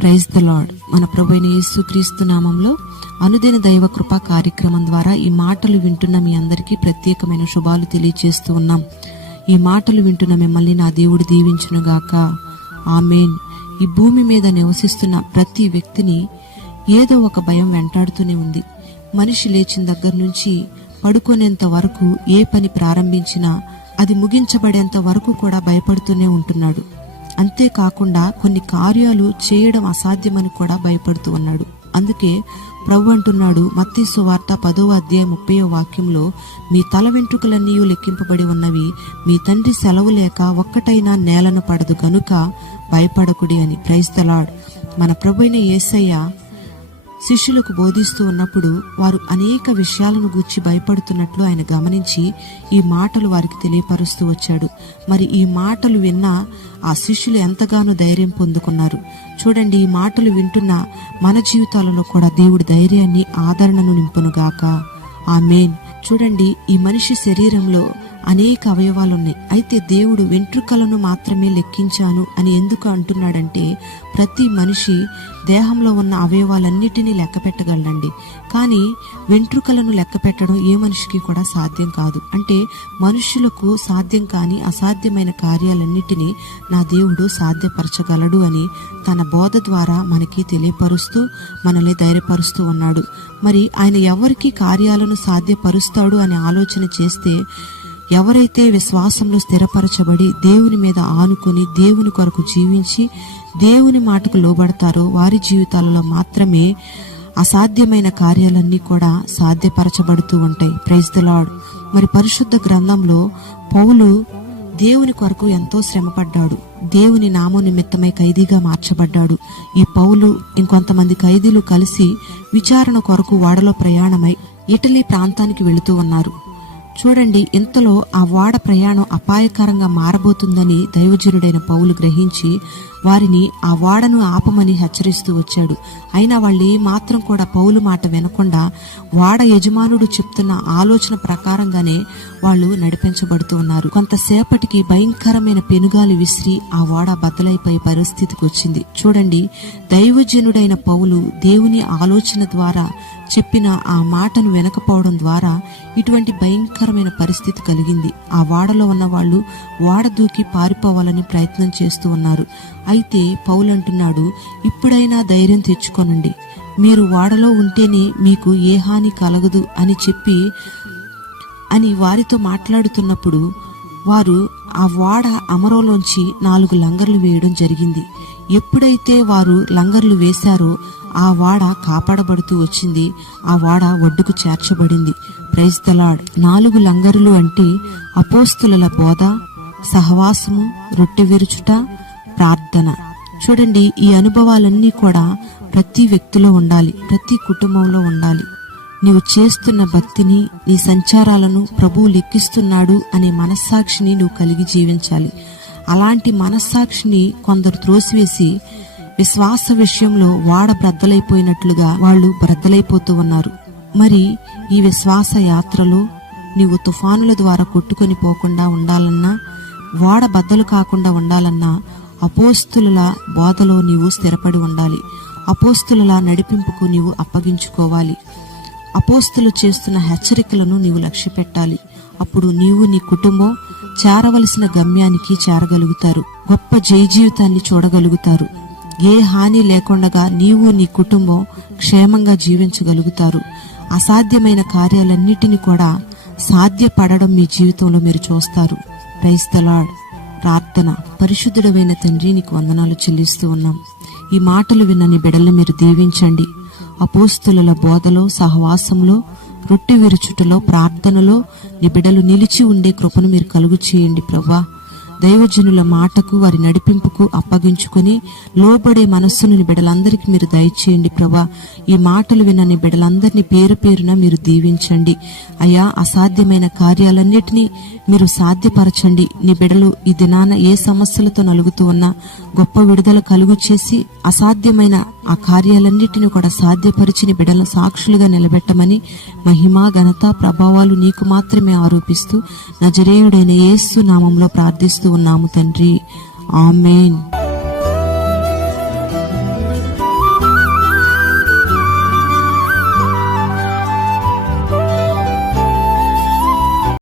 Praise the lord. మన ప్రభువైన యేసుక్రీస్తు నామంలో అనుదిన దైవ కృప కార్యక్రమం ద్వారా ఈ మాటలు వింటున్న మీ అందరికీ ప్రత్యేకమైన శుభాలు తెలియజేస్తూ ఉన్నాం. ఈ మాటలు వింటున్న మిమ్మల్ని నా దేవుడు దీవించునుగాక. ఆమేన్. ఈ భూమి మీద నివసిస్తున్న ప్రతి వ్యక్తిని ఏదో ఒక భయం వెంటాడుతూనే ఉంది. మనిషి లేచిన దగ్గర నుంచి పడుకునేంత వరకు ఏ పని ప్రారంభించినా అది ముగించబడేంత వరకు కూడా భయపడుతూనే ఉంటున్నాడు. అంతేకాకుండా కొన్ని కార్యాలు చేయడం అసాధ్యమని కూడా భయపడుతూ ఉన్నాడు. అందుకే ప్రభు అంటున్నాడు మత్తయి సువార్త 10వ అధ్యాయం 30వ వాక్యంలో, మీ తల వెంట్రుకలన్నీ లెక్కింపబడి ఉన్నవి, మీ తండ్రి సెలవు లేక ఒక్కటైనా నేలను పడదు గనుక భయపడకుడి అని. Praise the lord. మన ప్రభువైన యేసయ్య శిష్యులకు బోధిస్తూ ఉన్నప్పుడు వారు అనేక విషయాలను గూర్చి భయపడుతున్నట్లు ఆయన గమనించి ఈ మాటలు వారికి తెలియపరుస్తూ వచ్చాడు. మరి ఈ మాటలు విన్న ఆ శిష్యులు ఎంతగానో ధైర్యం పొందుకున్నారు. చూడండి, ఈ మాటలు వింటున్న మన జీవితాలలో కూడా దేవుడి ధైర్యాన్ని, ఆదరణను నింపునుగాక. ఆమేన్. చూడండి, ఈ మనిషి శరీరంలో అనేక అవయవాలున్నాయి. అయితే దేవుడు వెంట్రుకలను మాత్రమే లెక్కించాను అని ఎందుకు అంటున్నాడంటే, ప్రతి మనిషి దేహంలో ఉన్న అవయవాలన్నిటినీ లెక్క పెట్టగలండి. కానీ వెంట్రుకలను లెక్క పెట్టడం ఏ మనిషికి కూడా సాధ్యం కాదు. అంటే మనుషులకు సాధ్యం కాని అసాధ్యమైన కార్యాలన్నిటినీ నా దేవుడు సాధ్యపరచగలడు అని తన బోధ ద్వారా మనకి తెలియపరుస్తూ మనల్ని ధైర్యపరుస్తూ ఉన్నాడు. మరి ఆయన ఎవరికి కార్యాలను సాధ్యపరుస్తాడు అని ఆలోచన చేస్తే, ఎవరైతే విశ్వాసంలో స్థిరపరచబడి దేవుని మీద ఆనుకుని దేవుని కొరకు జీవించి దేవుని మాటకు లోబడతారో వారి జీవితాలలో మాత్రమే అసాధ్యమైన కార్యాలన్నీ కూడా సాధ్యపరచబడుతూ ఉంటాయి. Praise the lord. మరి పరిశుద్ధ గ్రంథంలో పౌలు దేవుని కొరకు ఎంతో శ్రమపడ్డాడు. దేవుని నామం నిమిత్తమై ఖైదీగా మార్చబడ్డాడు. ఈ పౌలు ఇంకొంతమంది ఖైదీలు కలిసి విచారణ కొరకు ఓడలో ప్రయాణమై ఇటలీ ప్రాంతానికి వెళుతూ ఉన్నారు. చూడండి, ఇంతలో ఆ ఓడ ప్రయాణం అపాయకరంగా మారబోతుందని దైవజనుడైన పౌలు గ్రహించి వారిని ఆ ఓడను ఆపమని హెచ్చరిస్తూ వచ్చాడు. అయినా వాళ్ళు ఏ మాత్రం కూడా పౌలు మాట వినకుండా ఓడ యజమానుడు చెప్తున్న ఆలోచన ప్రకారంగానే వాళ్ళు నడిపించబడుతూ ఉన్నారు. కొంతసేపటికి భయంకరమైన పెనుగాలి విసిరి ఆ ఓడ బద్దలైపోయే పరిస్థితికి వచ్చింది. చూడండి, దైవజనుడైన పౌలు దేవుని ఆలోచన ద్వారా చెప్పిన ఆ మాటను వినకపోవడం ద్వారా ఇటువంటి భయంకరమైన పరిస్థితి కలిగింది. ఆ ఓడలో ఉన్న వాళ్ళు ఓడ దూకి పారిపోవాలని ప్రయత్నం చేస్తూ ఉన్నారు. అయితే పౌలు అంటున్నాడు, ఇప్పుడైనా ధైర్యం తెచ్చుకోనండి, మీరు ఓడలో ఉంటేనే మీకు ఏ హాని కలగదు అని వారితో మాట్లాడుతున్నప్పుడు వారు ఆ ఓడ అమరోలోంచి 4 లంగర్లు వేయడం జరిగింది. ఎప్పుడైతే వారు లంగర్లు వేశారో ఆ ఓడ కాపాడబడుతూ వచ్చింది. ఆ ఓడ ఒడ్డుకు చేర్చబడింది. Praise the Lord. 4 లంగరులు అంటే అపోస్తుల బోధ, సహవాసము, రొట్టె విరుచుట, ప్రార్థన. చూడండి, ఈ అనుభవాలన్నీ కూడా ప్రతి వ్యక్తిలో ఉండాలి, ప్రతి కుటుంబంలో ఉండాలి. నీవు చేస్తున్న భక్తిని, నీ సంచారాలను ప్రభువు లెక్కిస్తున్నాడు అనే మనస్సాక్షిని నువ్వు కలిగి జీవించాలి. అలాంటి మనస్సాక్షిని కొందరు త్రోసివేసి విశ్వాస విషయంలో ఓడ బ్రద్దలైపోయినట్లుగా వాళ్ళు బ్రద్దలైపోతూ ఉన్నారు. మరి ఈ విశ్వాస యాత్రలో నీవు తుఫానుల ద్వారా కొట్టుకొని పోకుండా ఉండాలన్నా, ఓడ బద్దలు కాకుండా ఉండాలన్నా అపోస్తుల బోధలో నీవు స్థిరపడి ఉండాలి. అపోస్తుల నడిపింపుకు నీవు అప్పగించుకోవాలి. అపోస్తులు చేస్తున్న హెచ్చరికలను నీవు లక్ష్య పెట్టాలి. అప్పుడు నీవు, నీ కుటుంబం చేరవలసిన గమ్యానికి చేరగలుగుతారు. గొప్ప జయ జీవితాన్ని చూడగలుగుతారు. ఏ హాని లేకుండా నీవు, నీ కుటుంబం క్షేమంగా జీవించగలుగుతారు. అసాధ్యమైన కార్యాలన్నిటినీ కూడా సాధ్యపడడం మీ జీవితంలో మీరు చూస్తారు. Praise the lord. ప్రార్థన. పరిశుద్ధుడైన తండ్రి, నీకు వందనాలు చెల్లిస్తూ ఉన్నాం. ఈ మాటలు విన్న నీ బిడ్డల్ని మీరు దీవించండి. అపోస్తుల బోధలో, సహవాసంలో, రొట్టె విరుచుటలో, ప్రార్థనలో నీ బిడ్డలు నిలిచి ఉండే కృపను మీరు కలుగు చేయండి ప్రభువా. దైవజనుల మాటకు, వారి నడిపింపుకు అప్పగించుకొని లోబడే మనస్సును బిడ్డలందరికీ మీరు దయచేయండి ప్రభా. ఈ మాటలు విన్న బిడ్డలందరినీ పేరు పేరున మీరు దీవించండి అయ్యా. అసాధ్యమైన కార్యాలన్నిటినీ మీరు సాధ్యపరచండి. నీ బిడ్డలు ఈ దినాన ఏ సమస్యలతో నలుగుతూ ఉన్నా గొప్ప విడుదల కలుగు చేసి అసాధ్యమైన ఆ కార్యాలన్నిటిని కూడా సాధ్యపరిచి నీ బిడ్డలను సాక్షులుగా నిలబెట్టమని మహిమ, ఘనత, ప్రభావాలు నీకు మాత్రమే ఆరోపిస్తూ నజరేయుడైన యేసు నామంలో ప్రార్థిస్తూ ఉన్నాము తండ్రి. ఆమేన్.